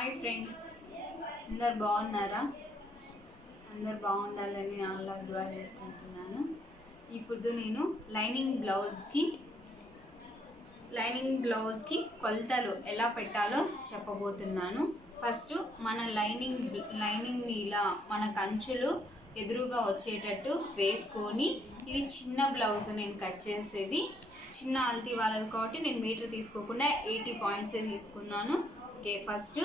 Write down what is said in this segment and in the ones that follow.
Hi friends, అందరు బాగున్నారా? అందరు బాగుండాలని అల్లా దుఆ చేసుకుంటున్నాను. ఇప్పుడు నేను లైనింగ్ బ్లౌజ్కి కొలతలు ఎలా పెట్టాలో చెప్పబోతున్నాను. ఫస్ట్ మన లైనింగ్ని ఇలా మన కంచులు ఎదురుగా వచ్చేటట్టు వేసుకొని, ఇది చిన్న బ్లౌజ్ నేను కట్ చేసేది చిన్న అల్తీ వాళ్ళది కాబట్టి నేను మీటర్ తీసుకోకుండా 80 పాయింట్స్ తీసుకున్నాను. ఓకే, ఫస్ట్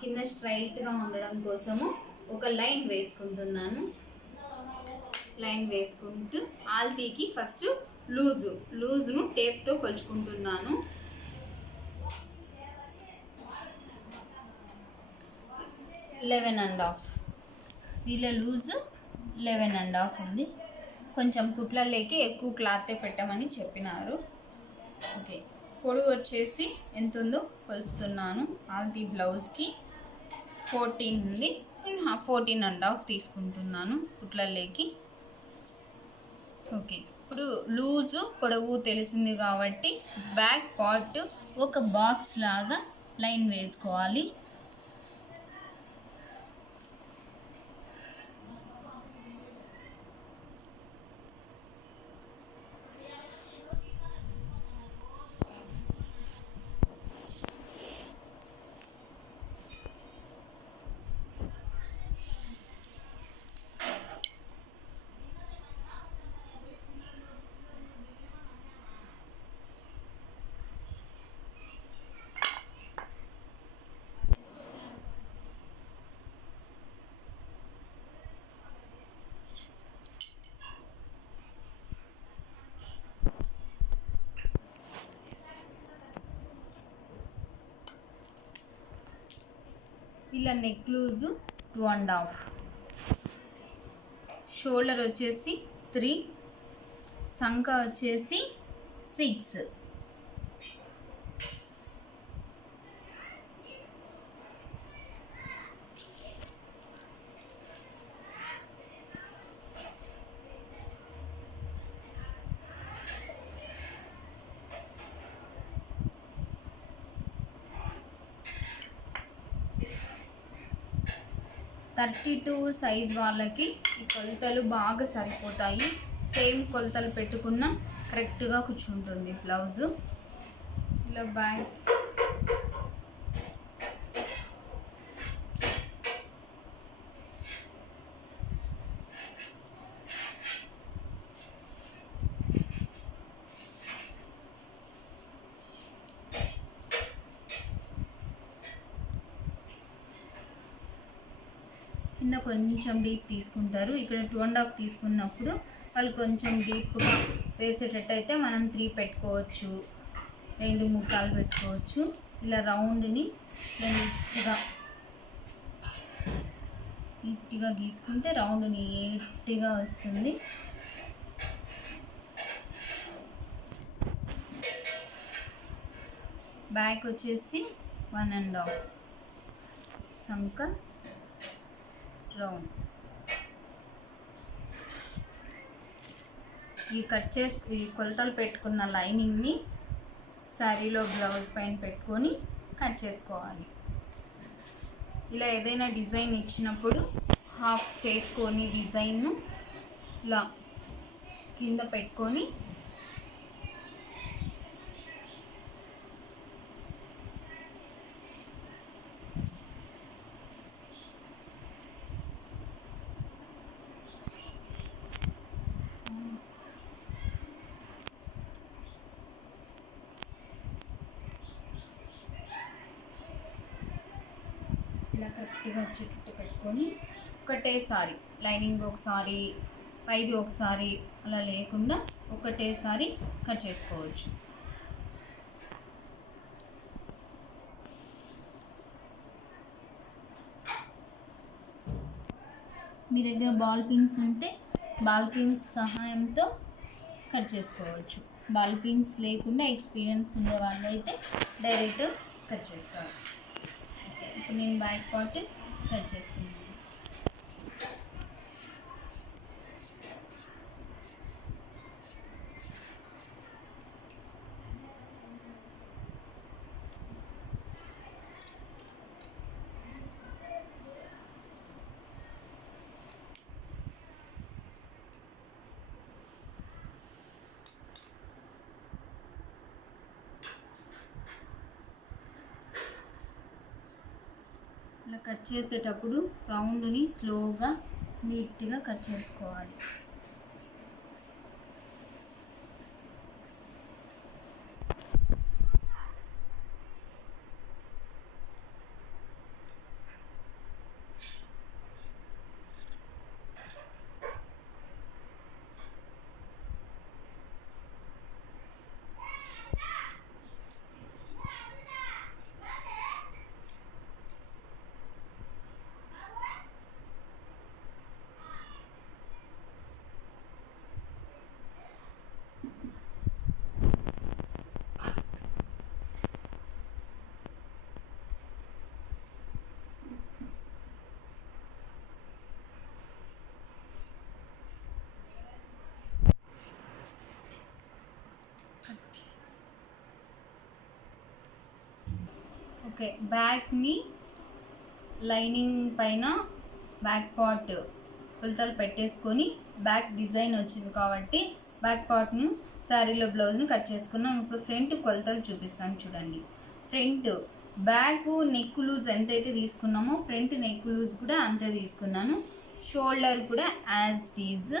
కింద స్ట్రైట్గా ఉండడం కోసము ఒక లైన్ వేసుకుంటున్నాను. లైన్ వేసుకుంటూ ఆల్తీకి ఫస్ట్ లూజును టేప్తో కొలుచుకుంటున్నాను. 11.5 వీళ్ళ లూజు 11.5 ఉంది. కొంచెం కుట్లలోకి ఎక్కువ క్లాతే పెట్టమని చెప్పినారు. ఓకే, పొడవు వచ్చేసి ఎంత ఉందో కొలుస్తున్నాను. ఆల్తీ బ్లౌజ్కి 14 ఉంది. 14.5 తీసుకుంటున్నాను కుట్లలోకి. ఓకే, ఇప్పుడు లూజు పొడవు తెలిసింది కాబట్టి బ్యాక్ పార్ట్ ఒక బాక్స్ లాగా లైన్ వేసుకోవాలి. ఇలా నెక్ లూజు 2.5, షోల్డర్ వచ్చేసి 3, సంక వచ్చేసి 6. (32) సైజ్ వాళ్ళకి ఈ కొలతలు బాగా సరిపోతాయి. సేమ్ కొలతలు పెట్టుకున్న కరెక్ట్గా కూర్చుంటుంది బ్లౌజు. ఇలా బ్యాక్ కింద కొంచెం డీప్ తీసుకుంటారు. ఇక్కడ 2.5 తీసుకున్నప్పుడు వాళ్ళు కొంచెం డీప్గా వేసేటట్టయితే మనం 3 పెట్టుకోవచ్చు, 2 ముక్కాలు పెట్టుకోవచ్చు. ఇలా రౌండ్ని నీట్గా గీసుకుంటే రౌండ్ నీట్గా వస్తుంది. బ్యాక్ వచ్చేసి 1.5 సంక రౌండ్. ఈ కొలతలు పెట్టుకున్న లైనింగ్ని శారీలో బ్లౌజ్ పైన పెట్టుకొని కట్ చేసుకోవాలి. ఇలా ఏదైనా డిజైన్ ఇచ్చినప్పుడు హాఫ్ చేసుకొని డిజైన్ను ఇలా కింద పెట్టుకొని ఇలా కరెక్ట్గా వచ్చేటట్టు పెట్టుకొని ఒకటేసారి లైనింగ్ ఒకసారి, పైది ఒకసారి అలా లేకుండా ఒకటేసారి కట్ చేసుకోవచ్చు. మీ దగ్గర బాల్ పిన్స్ ఉంటే బాల్ పిన్స్ సహాయంతో కట్ చేసుకోవచ్చు. బాల్ పిన్స్ లేకుండా ఎక్స్పీరియన్స్ ఉండే వాళ్ళైతే డైరెక్ట్ కట్ చేస్తారు. ఇప్పుడు నేను బ్యాక్ పార్ట్ కట్ చేస్తున్నాను. ఇలా కట్ చేసేటప్పుడు రౌండ్ని స్లోగా నీట్గా కట్ చేసుకోవాలి. ఓకే, బ్యాక్ని లైనింగ్ పైన బ్యాక్ పార్ట్ కొలతలు పెట్టేసుకొని బ్యాక్ డిజైన్ వచ్చింది కాబట్టి బ్యాక్ పార్ట్ని శారీలో బ్లౌజ్ని కట్ చేసుకున్నాం. ఇప్పుడు ఫ్రంట్ కొలతలు చూపిస్తాను చూడండి. ఫ్రంట్ బ్యాక్ నెక్ లూజ్ ఎంతైతే తీసుకున్నామో ఫ్రంట్ నెక్ లూజ్ కూడా అంతే తీసుకున్నాను. షోల్డర్ కూడా యాజ్ ఇట్ ఈజ్.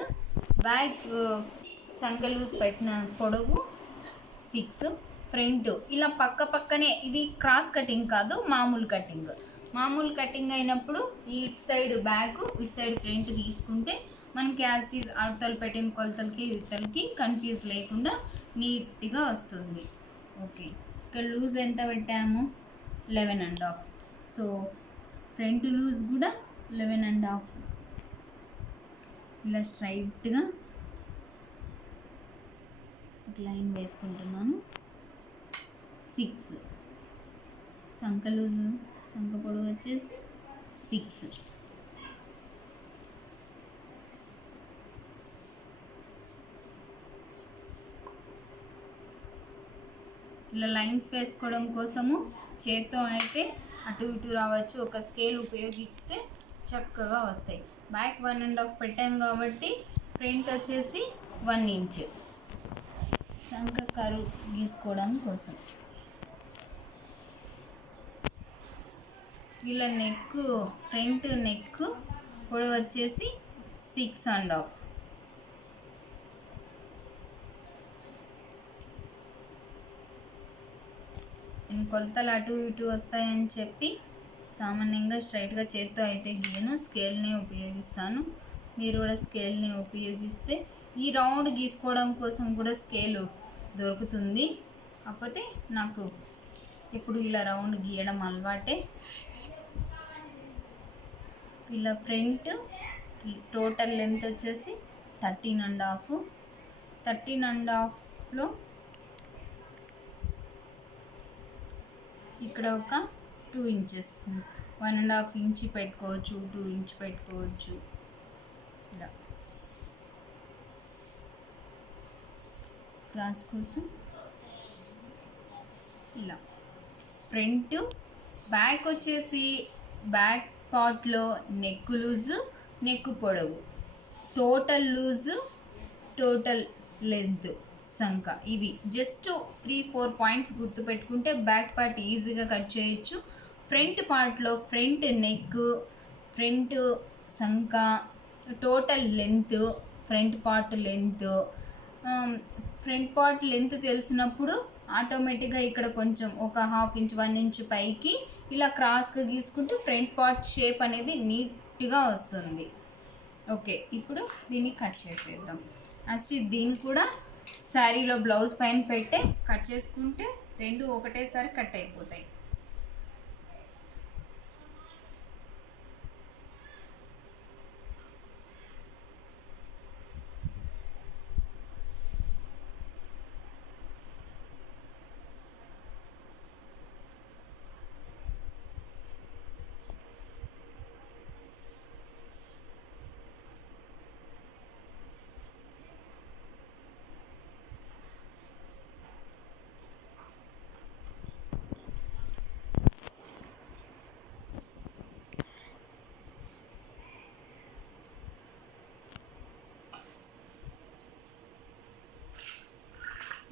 బ్యాక్ సంక లూజ్ పెట్టిన పొడవు 6. ఫ్రంట్ ఇలా పక్క పక్కనే, ఇది క్రాస్ కటింగ్ కాదు, మామూలు కటింగ్. మామూలు కటింగ్ అయినప్పుడు ఇటు సైడ్ బ్యాక్ ఇటు సైడ్ ఫ్రంట్ తీసుకుంటే మనకి యాజ్ ఇట్ ఈజ్ అవతలు పెట్టిన కొలతలకి ఇవతలకి కన్ఫ్యూజ్ లేకుండా నీట్గా వస్తుంది. ఓకే, ఇక్కడ లూజ్ ఎంత పెట్టాము? 11.5. సో ఫ్రంట్ లూజ్ కూడా 11.5. ఇలా స్ట్రైట్గా లైన్ వేసుకుంటున్నాను. 6 సంక లూజ్, సంక పొడవు వచ్చేసి 6. ఇలా లైన్స్ వేసుకోవడం కోసము చేత్తో అయితే అటు ఇటు రావచ్చు, ఒక స్కేల్ ఉపయోగిస్తే చక్కగా వస్తాయి. బ్యాక్ 1.5 పెట్టాం కాబట్టి ఫ్రంట్ వచ్చేసి 1 ఇంచ్ సంక కరువు గీసుకోవడం కోసం. వీళ్ళ నెక్ ఫ్రంట్ నెక్ పొడవు వచ్చేసి 6.5. నేను కొలతలు అటు ఇటు వస్తాయని చెప్పి సామాన్యంగా స్ట్రైట్గా చేత్తో అయితే గీయను, స్కేల్ని ఉపయోగిస్తాను. మీరు కూడా స్కేల్ని ఉపయోగిస్తే ఈ రౌండ్ గీసుకోవడం కోసం కూడా స్కేలు దొరుకుతుంది. కాకపోతే నాకు ఇప్పుడు ఇలా రౌండ్ గీయడం అలవాటే. ఇలా ఫ్రంట్ టోటల్ లెంత్ వచ్చేసి 13.5. 13.5లో ఇక్కడ ఒక 2 ఇంచెస్, 1.5 ఇంచ్ పెట్టుకోవచ్చు, 2 ఇంచ్ పెట్టుకోవచ్చు. ఇలా క్రాస్ కోసం ఇలా. ఫ్రంట్ బ్యాక్ వచ్చేసి బ్యాక్ పార్ట్లో నెక్ లూజు, నెక్ పొడవు, టోటల్ లూజు, టోటల్ లెంత్, సంక, ఇవి జస్ట్ 3-4 పాయింట్స్ గుర్తుపెట్టుకుంటే బ్యాక్ పార్ట్ ఈజీగా కట్ చేయొచ్చు. ఫ్రంట్ పార్ట్లో ఫ్రంట్ నెక్, ఫ్రంట్ సంక, total length, front part length. Front part length తెలిసినప్పుడు ఆటోమేటిక్గా ఇక్కడ కొంచెం ఒక 1/2 ఇంచ్ 1 ఇంచ్ పైకి ఇలా క్రాస్గా గీసుకుంటే ఫ్రంట్ పార్ట్ షేప్ అనేది నీట్గా వస్తుంది. ఓకే, ఇప్పుడు దీన్ని కట్ చేసేద్దాం. ఫస్ట్ దీన్ని కూడా శారీలో బ్లౌజ్ పైన పెట్టే కట్ చేసుకుంటే 2 ఒకటేసారి కట్ అయిపోతాయి.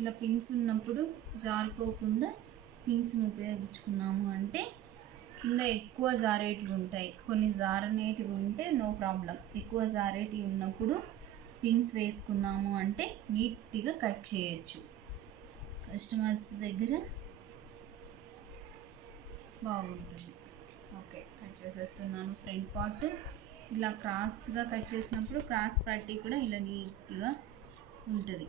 ఇలా పిన్స్ ఉన్నప్పుడు జారిపోకుండా పిన్స్ని ఉపయోగించుకున్నాము అంటే కింద ఎక్కువ జారేటివి ఉంటాయి, కొన్ని జారనేటివి ఉంటే నో ప్రాబ్లం. ఎక్కువ జారేటివి ఉన్నప్పుడు పిన్స్ వేసుకున్నాము అంటే నీట్గా కట్ చేయొచ్చు. కస్టమర్స్ దగ్గర బాగుంటుంది. ఓకే, కట్ చేసేస్తున్నాను ఫ్రంట్ పార్ట్. ఇలా క్రాస్గా కట్ చేసినప్పుడు క్రాస్ పట్టీ కూడా ఇలా నీట్గా ఉంటుంది.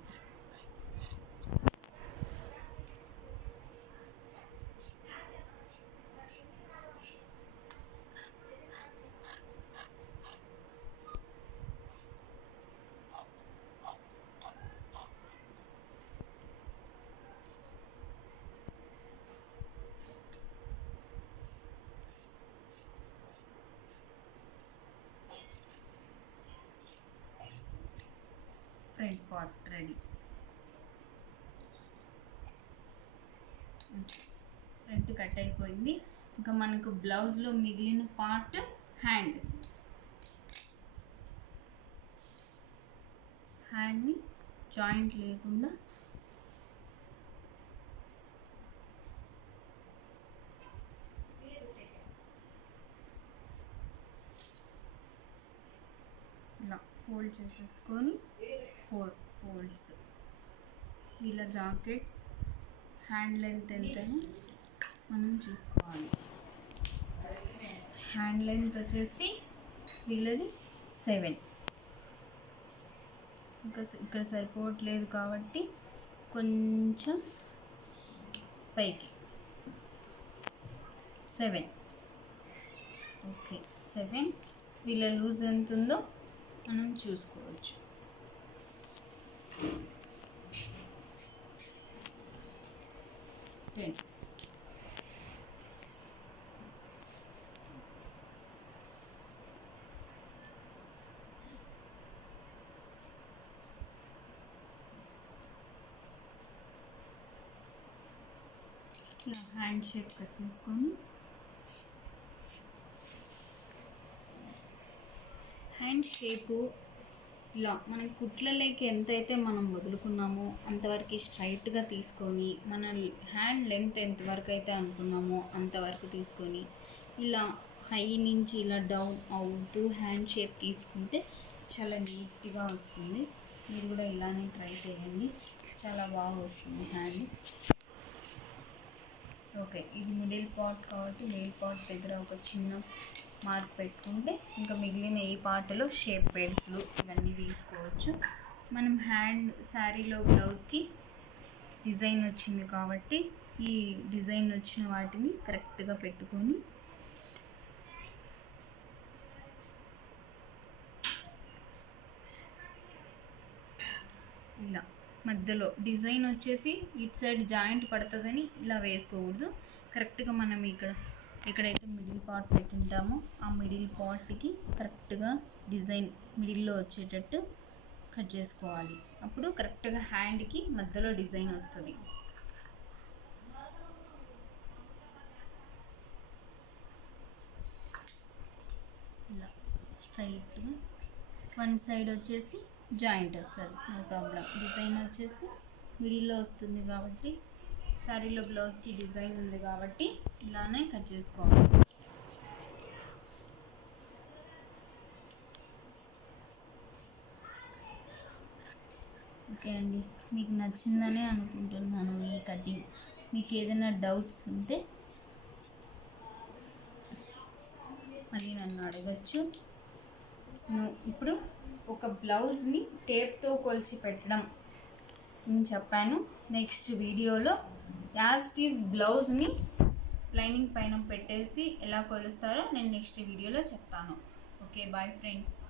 Front part ready. Front cut అయిపోయింది. ఇంకా మనకు బ్లౌజ్లో మిగిలిన పార్ట్ హ్యాండ్ని జాయింట్ లేకుండా ఇలా ఫోల్డ్ చేసేసుకొని 4 ఫోల్డ్స్. వీళ్ళ జాకెట్ హ్యాండ్ లెంత్ ఎంతని మనం చూసుకోవాలి. హ్యాండ్ లెంత్ వచ్చేసి వీళ్ళది 7. ఇంకా ఇక్కడ సరిపోవట్లేదు కాబట్టి కొంచెం పైకి 7. ఓకే, 7. వీళ్ళ లూజ్ ఎంత ఉందో మనం చూసుకోవచ్చు. 10. ఇలా హ్యాండ్ షేప్ కట్ చేసుకొని హ్యాండ్ షేపు ఇలా మనకి కుట్లలోకి ఎంతైతే మనం వదులుకున్నామో అంతవరకు స్ట్రైట్గా తీసుకొని, మన హ్యాండ్ లెంత్ ఎంతవరకు అయితే అనుకున్నామో అంతవరకు తీసుకొని ఇలా హై నుంచి ఇలా డౌన్ అవుతూ హ్యాండ్ షేప్ తీసుకుంటే చాలా నీట్గా వస్తుంది. మీరు కూడా ఇలానే ట్రై చేయండి, చాలా బాగా వస్తుంది హ్యాండ్. ఓకే, ఇది మిడిల్ పార్ట్ కాబట్టి మిడిల్ పార్ట్ దగ్గర ఒక చిన్న మార్క్ పెట్టుకుంటే ఇంకా మిగిలిన ఈ పార్ట్లో షేప్ బెల్ట్లు ఇవన్నీ తీసుకోవచ్చు. మనం హ్యాండ్ శారీలో బ్లౌజ్కి డిజైన్ వచ్చింది కాబట్టి ఈ డిజైన్ వచ్చిన వాటిని కరెక్ట్గా పెట్టుకొని ఇలా మధ్యలో డిజైన్ వచ్చేసి ఇటు సైడ్ జాయింట్ పడుతుందని ఇలా వేసుకోకూడదు. కరెక్ట్గా మనం ఎక్కడైతే మిడిల్ పార్ట్ పెట్టింటామో ఆ మిడిల్ పార్ట్కి కరెక్ట్గా డిజైన్ మిడిల్లో వచ్చేటట్టు కట్ చేసుకోవాలి. అప్పుడు కరెక్ట్గా హ్యాండ్కి మధ్యలో డిజైన్ వస్తుంది. ఇలా స్ట్రైట్గా వన్ సైడ్ వచ్చేసి జాయింట్ వస్తుంది, నో ప్రాబ్లం. డిజైన్ వచ్చేసి మిడిల్లో వస్తుంది కాబట్టి శారీలో బ్లౌజ్కి డిజైన్ ఉంది కాబట్టి ఇలానే కట్ చేసుకోవాలి. ఓకే అండి, మీకు నచ్చిందనే అనుకుంటున్నాను ఈ కటింగ్. మీకు ఏదైనా డౌట్స్ ఉంటే మళ్ళీ నన్ను అడగచ్చు. ఇప్పుడు ఒక బ్లౌజ్ని టేప్తో కొలిచి పెట్టడం నేను చెప్పాను. నెక్స్ట్ వీడియోలో యాజ్ ఇట్ ఈజ్ బ్లౌజ్ని లైనింగ్ పైన పెట్టేసి ఎలా కొలుస్తారో నేను నెక్స్ట్ వీడియోలో చెప్తాను. Okay, bye friends.